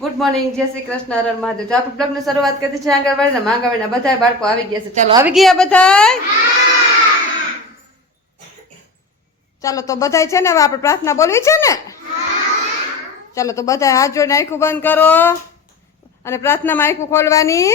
Good morning, જય શ્રી કૃષ્ણ, હર હર મહાદેવ. આપણે બ્લોગની શરૂઆત કરી છે આંગણવાડીના માંગણવાડીના બધા બાળકો આવી ગયા છે. ચાલો આવી ગયા બધા. ચાલો તો બધા છે ને, હવે આપણે પ્રાર્થના બોલવી છે ને. ચાલો તો બધા હાથ જોઈને આંખું બંધ કરો અને પ્રાર્થનામાં આંખું ખોલવાની.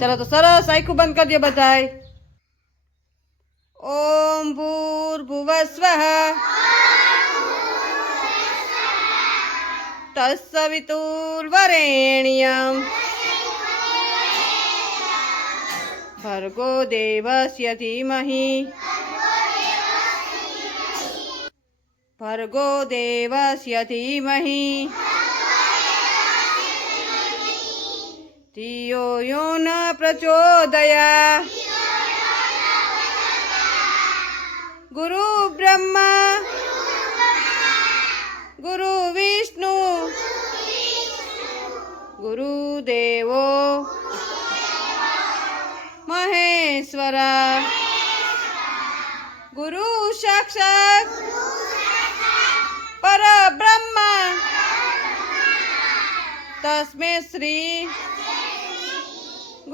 ચાલો તો સરસ આંખું બંધ કરી દો બધા. ઓમ ભૂર્ભુવસ્વઃ તત્સવિતુર્વરેણ્યં ભર્ગો દેવસ્ય ધીમહિ ભર્ગો દેવસ્ય ધીમહિ ધિયો યો ન પ્રચોદયા ગુરુ બ્રહ્મા ગુરુ વિષ્ણુ ગુરુદેવો મહેશ્વરા ગુરુ સાક્ષાત પરબ્રહ્મ તસ્મે શ્રી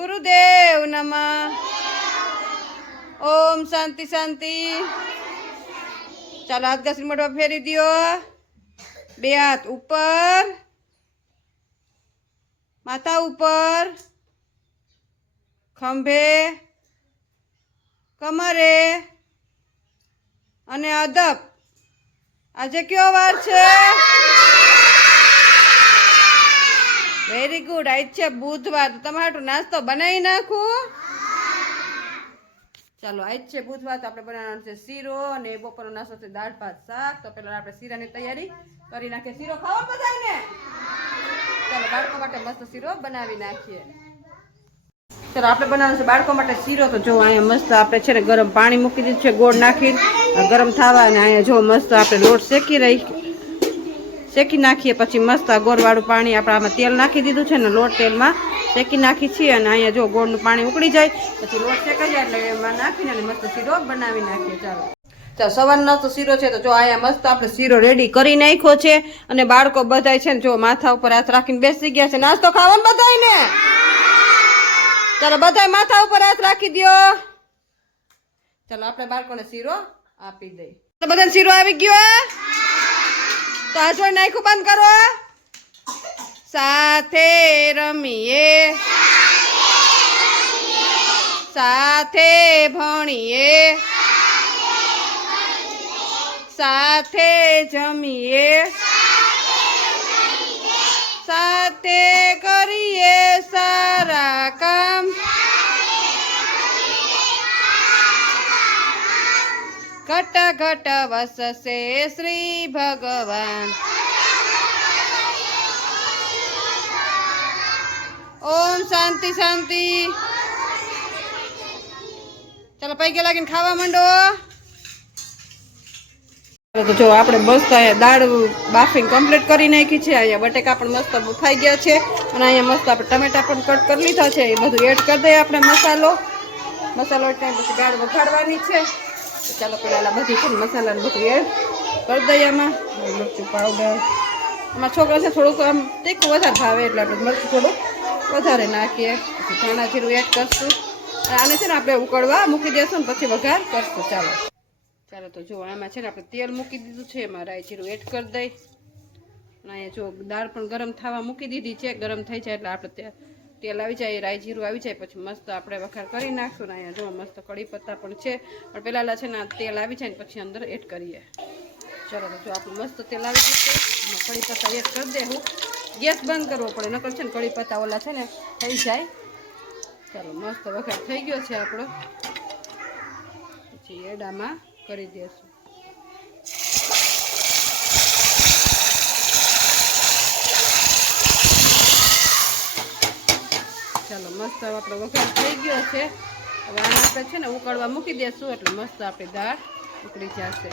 ગુરુદેવ નમઃ. ઓમ શાંતિ શાંતિ. ચાલો હાથ ઘસી મોઢા ફેરી દો. બે હાથ ઉપર, માથા ઉપર, ખંભે, કમરે અને અદબ. આજે કયો વાર છે? Very good. આજ છે બુધવાર. તમારો નાસ્તો બનાવી નાખું. ચાલો આજ છે બુધવાર, તો આપણે બનાવવાનો છે શીરો અને બપોરનો નાસ્તો છે દાળ ભાત શાક. તો પહેલા આપણે શીરાની તૈયારી કરી નાખીએ. શીરો ખાવો બધાને? ચાલો બાળકો માટે મસ્ત શીરો બનાવી નાખીએ. ચાલો આપણે બનાવવાનું છે બાળકો માટે શીરો. તો જો અહીંયા મસ્ત આપણે છે ને ગરમ પાણી મૂકી દીધું છે, ગોળ નાખી ગરમ થવા. અને અહીંયા જો મસ્ત આપણે લોટ શેકી નાખીએ. પછી મસ્ત આ ગોળવાળું પાણી આપણે આમાં તેલ નાખી દીધું છે ને, લોટ તેલમાં શેકી નાખી છીએ. અને અહીંયા જો ગોળનું પાણી ઉકળી જાય પછી લોટ શેકાઈ જાય એટલે એમાં નાખીને અને મસ્ત શીરો બનાવી નાખીએ. ચાલો સવારનો તો શીરો છે. તો જો અહીંયા મસ્ત આપણે શીરો રેડી કરી નાખ્યો છે. અને બાળકો બધાય છે ને જો માથા ઉપર હાથ રાખીને બેસી ગયા છે. નાસ્તો ખાવાનો બધાયને? ચાલો બધાય માથા ઉપર હાથ રાખી દો. ચાલો આપણે બાળકોને શીરો આપી દઈએ. તો બધાને શીરો આવી ગયો. તો આ જોઈને આંખું બંધ કરો. સાથે રમીએ, સાથે ભણીએ, સાથે જમીએ, સાથે કરીએ સારા કામ, ઘટ ઘટ વસશે શ્રી ભગવાન. ઓમ શાંતિ શાંતિ. ચાલો પૈકે લાગીને ખાવા માંડો. તો જો આપણે મસ્ત અહીંયા દાળ બાફીને કમ્પ્લીટ કરી નાખી છે. અહીંયા બટેકા પણ મસ્ત બફાઈ ગયા છે. અને અહીંયા મસ્ત આપણે ટમેટા પણ કટ કરી લીધા છે. એ બધું એડ કરી દઈએ આપણે મસાલો એટલે પછી દાળ વઘાડવાની છે. તો ચાલો પેલા બધી છે ને મસાલાનું બધું એડ કરી દઈએ. આમાં મરચું પાવડર, આમાં છોકરા છે થોડુંક આમ તીખું વધારે ભાવે એટલે આપણે મરચું થોડુંક વધારે નાખીએ. પછી ધાણા જીરું એડ કરશું. આને છે ને આપણે ઉકળવા મૂકી દઈશું ને પછી વઘાર કરશું. ચાલો તો જો આમાં છે ને આપણે તેલ મૂકી દીધું છે. એમાં રાઈ જીરું એડ કરી દઈ. અને અહીંયા જો દાળ પણ ગરમ થવા મૂકી દીધી છે. ગરમ થઈ જાય એટલે આપણે તેલ આવી જાય, રાઈ જીરું આવી જાય પછી મસ્ત આપણે વઘાર કરી નાખશું. ને અહીંયા જો મસ્ત કઢી પત્તા પણ છે. પણ પહેલાં છે ને તેલ આવી જાય ને પછી અંદર એડ કરીએ. ચાલો તો જો આપણું મસ્ત તેલ આવી જશે. કઢી પત્તા એડ કરી દેવું. ગેસ બંધ કરવો પડે, નકર છે ને કઢી પત્તા ઓલા છે ને થઈ જાય. ચાલો મસ્ત વઘાર થઈ ગયો છે આપણો. પછી એડામાં કરી દઈશું. ચાલો મસ્ત આપણો વઘાર થઈ ગયો છે. હવે આને આપણે છે ને ઉકળવા મૂકી દઈશું એટલે મસ્ત આપણી દાળ ઉકળી જશે.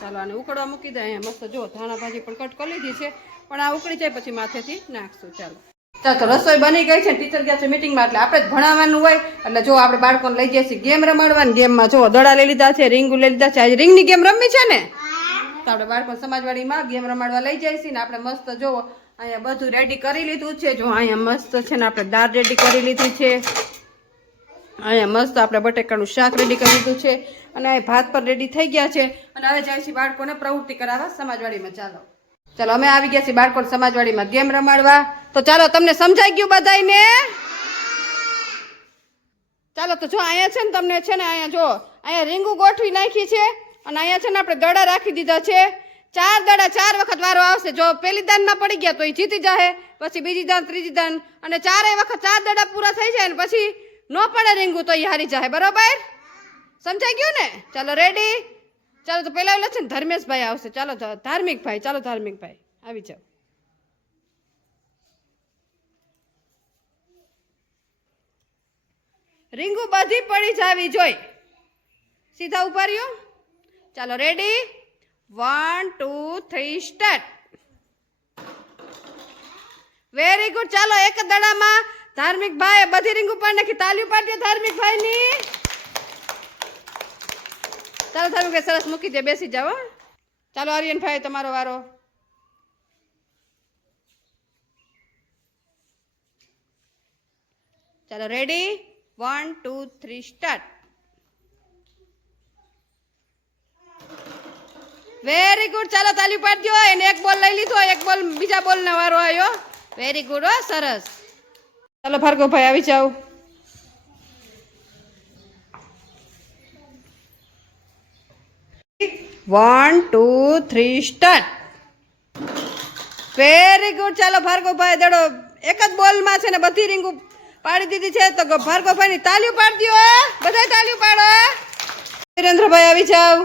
ચાલો આને ઉકળવા મૂકી દે. અહીંયા મસ્ત જો ધાણા ભાજી પણ કટ કરી લીધી છે. પણ આ ઉકળી જાય પછી માથેથી નાખશું. ચાલો ચાલો તો રસોઈ બની ગઈ છે. ટીચર ગયા છે મીટિંગમાં એટલે આપણે જ ભણાવવાનું હોય. એટલે જો આપણે બાળકોને લઈ જઈએ છીએ ગેમ રમાડવાની. ગેમમાં જો દડા લઈ લીધા છે, રીંગુ લઈ લીધા છે. આજે રીંગની ગેમ રમવી છે ને? આપણે બાળકો સમાજવાડીમાં ગેમ રમાડવા લઈ જઈશું ને આપણે મસ્ત જોવો અહીંયા બધું રેડી કરી લીધું છે. જો અહીંયા મસ્ત છે ને આપણે દાળ રેડી કરી લીધી છે. અહીંયા મસ્ત આપણે બટેકાનું શાક રેડી કરી લીધું છે અને અહીં ભાત પણ રેડી થઈ ગયા છે. અને હવે જાય છે બાળકોને પ્રવૃત્તિ કરાવવા સમાજવાડીમાં. ચાલો અમે આવી ગયા છીએ બાળકોને સમાજવાડીમાં ગેમ રમાડવા. તો ચાલો તમને સમજાઈ ગયું બધાયને? ચાલો તો જો અહીંયા છે ને તમને છે ને અહીંયા જો અહીંયા રીંગું ગોઠવી નાખી છે અને અહીંયા છે ને આપણે દડા રાખી દીધા છે. 4 દડા 4 વખત વારો આવશે. જો પેલી દાન ના પડી ગયા તો એ જીતી જાય, પછી બીજી દાન, ત્રીજી દાન અને 4 વખત 4 દડા પૂરા થઈ જાય ને પછી નો પડે રીંગું તો એ હારી જાય. બરોબર? સમજાઈ ગયું ને? ચાલો રેડી? ચાલો તો પેલા ઓલા છે ને ધર્મેશભાઈ આવશે. ચાલો ધાર્મિક ભાઈ, ચાલો ધાર્મિક ભાઈ આવી જાઓ. રીંગુ બધી પડી જાવી જોઈ. સીધા ઉભા રહ્યો. ચાલો રેડી? 1 2 3 સ્ટાર્ટ. Very good. ચાલો એક જ દડામાં ધાર્મિક ભાઈ બધી રીંગુ પાડી નાખી. તાલીઓ પાડી દો ધાર્મિક ભાઈની. ચાલો ધાર્મિક ભાઈ સરસ મૂકી દે, બેસી જાઓ. ચાલો આર્યન ભાઈ તમારો વારો. ચાલો રેડી? 1 2 3 સ્ટાર્ટ. Very good. ચાલો તાલી પાડજો. એને એક બોલ લઈ લીધો, એક બોલ બીજા બોલ નો વારો આવ્યો. Very good. હો સરસ. ચાલો ભાર્ગવભાઈ આવી જાઓ. One two three start. Very good. ચાલો ભાર્ગવભાઈ દડો એક જ બોલમાં છે ને બધી રીંગુ પાડી દીધી છે. તો ભાર્ગવભાઈ ની તાલીઓ પાડી દો. બધા તાલીઓ પાડો. વિરેન્દ્રભાઈ આવી જાઓ.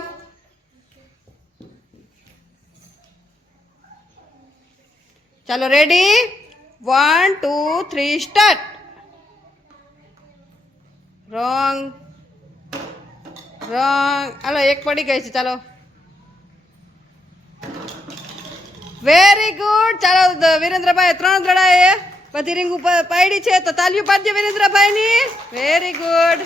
ચાલો રેડી? 1 2 3 સ્ટાર્ટ. Wrong wrong. હાલો એક પડી ગઈ છે. ચાલો વેરી ગુડ. ચાલો વિરેન્દ્રભાઈ 3 દડાએ બધી રીંગ પાડી છે તો તાલીઓ પાડજો વિરેન્દ્રભાઈ ની. Very good.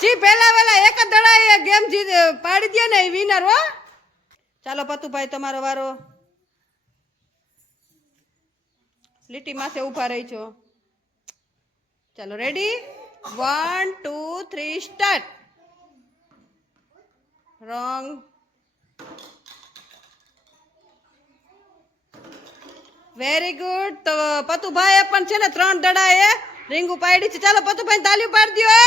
જી પહેલા વેલા એક જ દડાએ ગેમ જીત પાડી દે ને એ વિનર. હો ચાલો પતુભાઈ તમારો વારો. લીટી માથે ઊભા રહી છો. ચાલો ready? 1 2 3 start. Wrong very good. તો પતુભાઈ પણ છે ને 3 દડાએ રીંગુ પાડી છે. ચાલો પતુભાઈ તાલીઓ પાડી દો.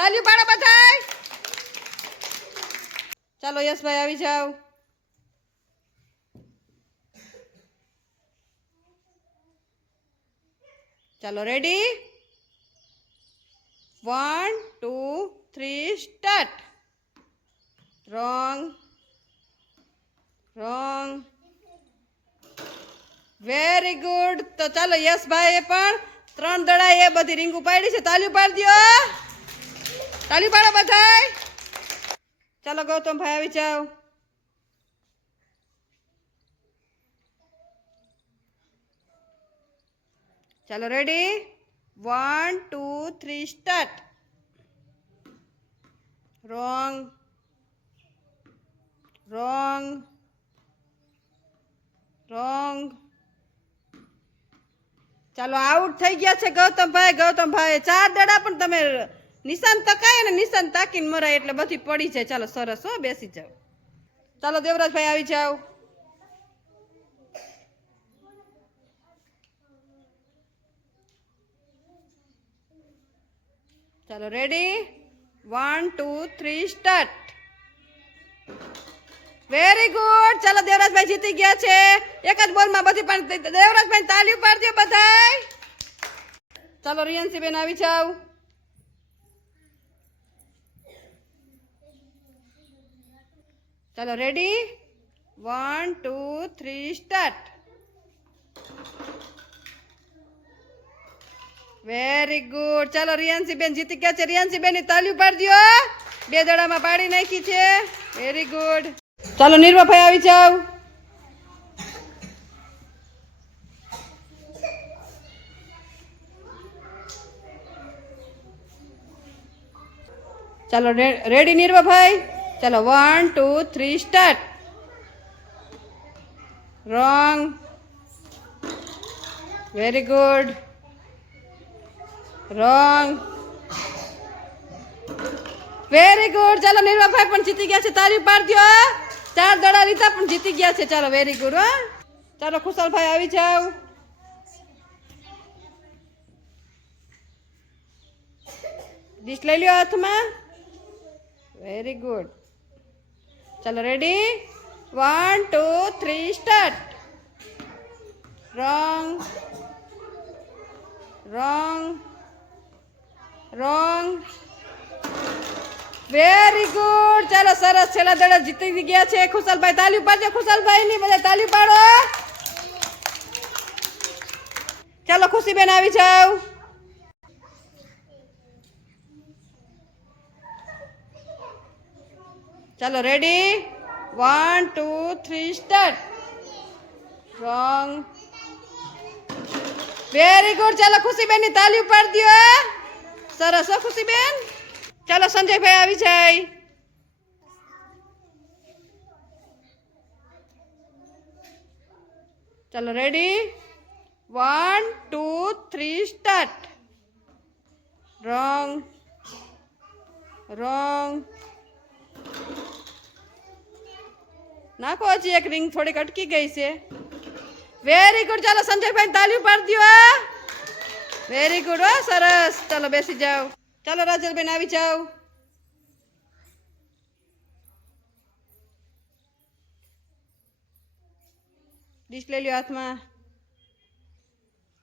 તાલીઓ પાડો બધાય. ચાલો યશભાઈ આવી જાઓ. ચાલો ready? 1 2 3 start. Wrong wrong very good. તો ચાલો યશભાઈએ પણ 3 દડાએ બધી રીંગુ પાડી છે. તાલીઓ પાડી દો. તાલીઓ પાડો બધાય. ચાલો ગૌતમભાઈ આવી જાઓ. ચાલો ready? 1 2 3 start. Wrong wrong wrong. ચાલો આઉટ થઈ ગયા છે ગૌતમભાઈ. ગૌતમભાઈ 4 દડા પણ તમે નિશાન તકાય ને નિશાન તાકીને મરાય એટલે બધી પડી છે. ચાલો સરસ. હો બેસી જાઓ. ચાલો દેવરાજભાઈ આવી જાઓ. ચાલો રેડી? 1 2 3 સ્ટાર્ટ. Very good. ચાલો દેવરાજભાઈ જીતી ગયા છે. એક જ બોલમાં બધી પણ દેવરાજભાઈ તાલીઓ પાડજો બધાય. ચાલો રિયાન્સી બેન આવી જાઓ. ચાલો રેડી? 1 2 3 સ્ટાર્ટ. Very good. ચાલો રિયાન્સી બેન જીતી ગયા છે. રિયાન્સી બેન ની તાલીઓ પાડી દો. 2 દડામાં પાડી નાખી છે. Very good. ચાલો નિર્વાભાઈ આવી જાઓ. ચાલો રેડી નિર્વાભાઈ? ચાલો 1 2 3 start. Wrong. Very good. Wrong. Very good. ચાલો નિર્વાભાઈ પણ જીતી ગયા છે, તાળી પાડ દો. 4 દડા લીધા પણ જીતી ગયા છે. ચાલો વેરી ગુડ. હો ચાલો ખુશાલભાઈ આવી જાવ. ડીશ લઈ લ્યો હાથમાં. Very good. ચાલો ready 1 2 3 start. Wrong. Wrong. Wrong. Very good. ચાલો સરસ. છેલ્લા દડા જીતી ગયા છે ખુશાલભાઈ. તાળી પાડજો ખુશાલભાઈ ની. બધા તાળી પાડો. ચાલો ખુશીબેન આવી જાવ. ચાલો ready 1 2 3 start. Wrong. Very good. ચાલો ખુશીબેન ની તાળી પાડી દો. સરસ હો ખુશીબેન. ચાલો સંજયભાઈ આવી જાય. ચાલો રેડી 1 2 3 સ્ટાર્ટ. રોંગ. રોંગ. નાખો હજી એક રિંગ થોડીક અટકી ગઈ છે. Very good. ચાલો સંજયભાઈ તાળી પાડી દો. Very good. હો સરસ. ચાલો બેસી જાઓ. ચાલો રાજલબેન આવી જાઓ. ડીશ લઈ લ્યો હાથમાં.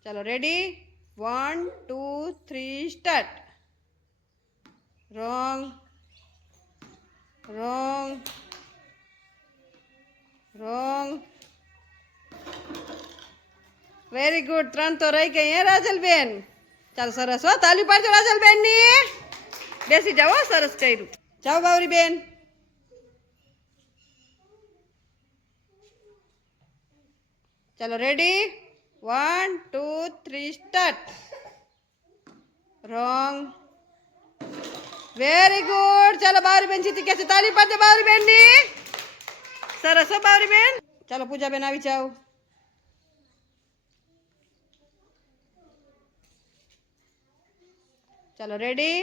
ચાલો ready 1 2 3 start. Wrong. Wrong. Wrong. Very good. 3 તો રહી ગઈ હે રાજલબેન. ચાલો સરસ. હો તાળી પાડજો રાજલબેન ની. બેસી જાઓ. સરસ કર્યું. જાઓ બાવરીબેન. ચાલો ready 1 2 3 start. Wrong. Very good. ચાલો બાવરીબેન જીતી ગયા છે. તાળી પાડજો બાવરીબેન ની. સરસ હો બાવરીબેન. ચાલો પૂજાબેન આવી જાઓ. ચાલો રેડી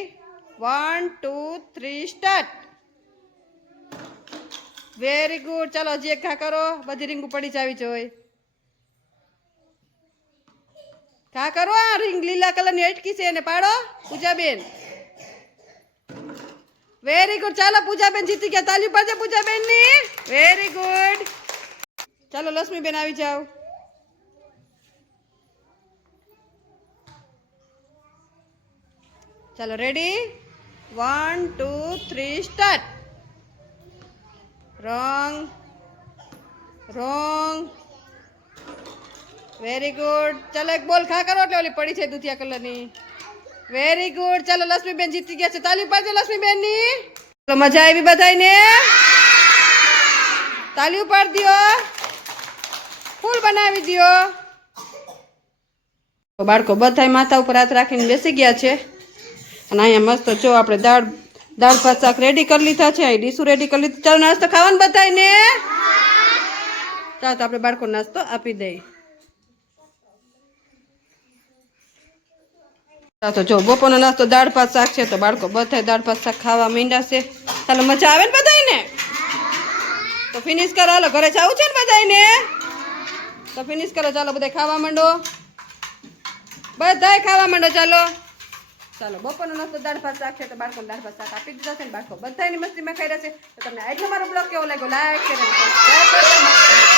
1 2 3 સ્ટાર્ટ. Very good. ચાલો હજી એક ઘા કરો. બધી રીંગું પડી જાવી જોઈએ. ઘા કરો. આ રીંગ લીલા કલરની અટકી છે એને પાડો પૂજાબેન. Very good. ચાલો પૂજાબેન જીતી ગયા. તાળી પાડજો પૂજાબેન ની. Very good. ચાલો લક્ષ્મીબેન આવી જાઓ. ચાલો ready 1 2 3 start. Wrong. Wrong. Very good. ચાલો એક બોલ ખા કરો એટલે ઓલી પડી છે દૂધિયા કલરની. Very good. ચાલો લક્ષ્મીબેન જીતી ગયા છે. તાળી પાડજો લક્ષ્મીબેન ની. ચાલો મજા આવી બધાને. તાળી પાડી દો. ફૂલ બનાવી દો. બાળકો બધાય માથા ઉપર હાથ રાખીને બેસી ગયા છે. અને અહીંયા મસ્ત જો આપણે દાળ ભાત શાક રેડી કરી લીધા છે. અહીં ડીશું રેડી કરી લીધું. ચાલો નાસ્તો ખાવાનું બધાને. ચાલો તો આપણે બાળકો નાસ્તો આપી દઈએ. તો જો બપોરનો નાસ્તો દાળ ભાત શાક છે તો બાળકો બધા દાળ ભાત શાક ખાવા માંડ્યા છે. ચાલો મજા આવે ને બધાને. તો ફિનિશ કરો. હાલો ઘરે જવું છે ને બધાને. તો ફિનિશ કરો. ચાલો બધા ખાવા માંડો. બધાય ખાવા માંડો. ચાલો ચાલો બપોરનો નાસ્તો દાળ ભાત શાક છે તો બાળકો દાળ ભાત શાક આપી દીધા છે ને બાળકો બધાની મસ્તીમાં ખાઈ રહ્યા છે. તો તમને આજનો મારો બ્લોગ કેવો લાગ્યો લાઈક શેર અને સબસ્ક્રાઇબ કરજો.